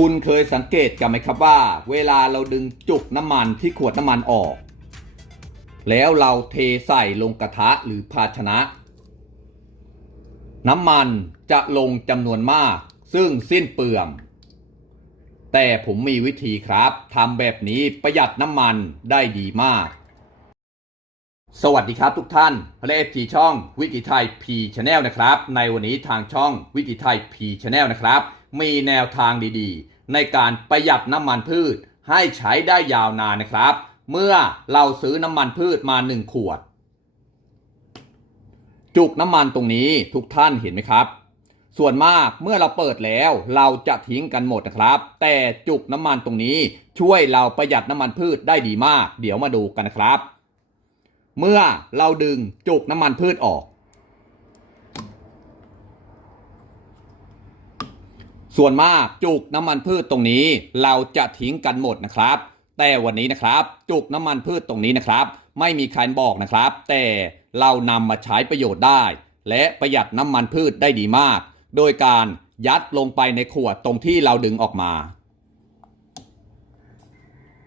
คุณเคยสังเกตกันไหมครับว่า เวลาเราดึงจุกน้ำมันที่ขวดน้ำมันออก แล้วเราเทใส่ลงกระทะหรือภาชนะ น้ำมันจะลงจำนวนมาก ซึ่งสิ้นเปลือง แต่ผมมีวิธีครับทำแบบนี้ประหยัดน้ำมันได้ดีมาก สวัสดีครับทุกท่านและเอฟทีช่องวิถีไทยพีชแนลนะครับ ในวันนี้ทางช่องวิถีไทยพีชแนลนะครับ มีแนวทางดีๆ ในการประหยัดน้ำมันพืช ให้ใช้ได้ยาวนานนะครับ เมื่อเราซื้อน้ำมันพืชมา 1 ขวด จุกน้ำมันตรงนี้ทุกท่านเห็นไหมครับ ส่วนมากเมื่อเราเปิดแล้วเราจะทิ้งกันหมดนะครับ แต่จุกน้ำมันตรงนี้ช่วยเราประหยัดน้ำมันพืชได้ดีมาก เดี๋ยวมาดูกันนะครับ เมื่อเราดึงจุกน้ำมันพืชออก ส่วนมากจุกน้ำมันพืชตรงนี้ เราจะทิ้งกันหมดนะครับ แต่วันนี้นะครับ จุกน้ำมันพืชตรงนี้นะครับ ไม่มีใครบอกนะครับ แต่เรานำมาใช้ประโยชน์ได้ และประหยัดน้ำมันพืชได้ดีมาก โดยการยัดลงไปในขวดตรงที่เราดึงออกมา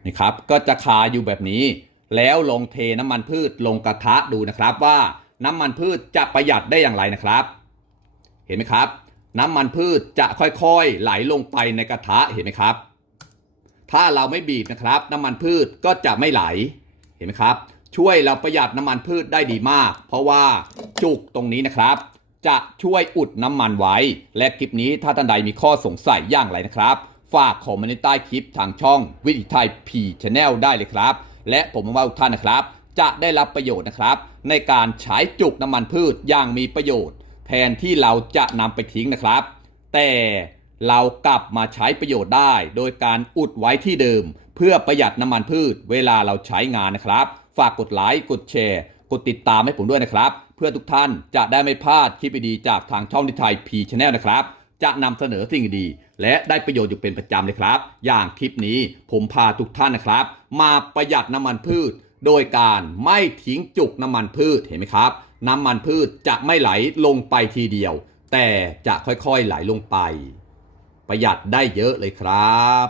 นี่ครับก็จะคาอยู่แบบนี้ แล้วลงเทน้ำมันพืชลงกระทะดูนะครับว่าน้ำมันพืชจะประหยัดได้อย่างไรนะครับ เห็นไหมครับ น้ำมันพืชจะค่อยๆไหลลงไปในกระทะเห็นไหมครับ ถ้าเราไม่บีบนะครับ น้ำมันพืชก็จะไม่ไหลเห็นไหมครับ ช่วยเราประหยัดน้ำมันพืชได้ดีมาก เพราะว่าจุกตรงนี้นะครับ จะช่วยอุดน้ำมันไว้ และคลิปนี้ถ้าท่านใดมีข้อสงสัยอย่างไรนะครับ ฝากคอมเมนต์ใต้คลิปทางช่องวิถีไทยพีชแนลได้เลยครับ และผมวังว่าทุกท่านนะครับ จะได้รับประโยชน์นะครับ ในการใช้จุกน้ำมันพืชอย่างมีประโยชน์ แทนที่เราจะนำไปทิ้งนะครับ แต่เรากลับมาใช้ประโยชน์ได้ โดยการอุดไว้ที่เดิม เพื่อประหยัดน้ำมันพืช เวลาเราใช้งานนะครับ ฝากกดไลค์กดแชร์ กดติดตามให้ผมด้วยนะครับ เพื่อทุกท่านจะได้ไม่พลาดคลิปดีๆจากทางช่องดิไทยพีชแนลนะครับ จะนำเสนอสิ่งดี และได้ประโยชน์อยู่เป็นประจำเลยครับ อย่างคลิปนี้ผมพาทุกท่านนะครับ มาประหยัดน้ำมันพืช โดยการไม่ทิ้งจุกน้ำมันพืชเห็นไหมครับ น้ำมันพืชจะไม่ไหลลงไปทีเดียว แต่จะค่อยๆไหลลงไป ประหยัดได้เยอะเลยครับ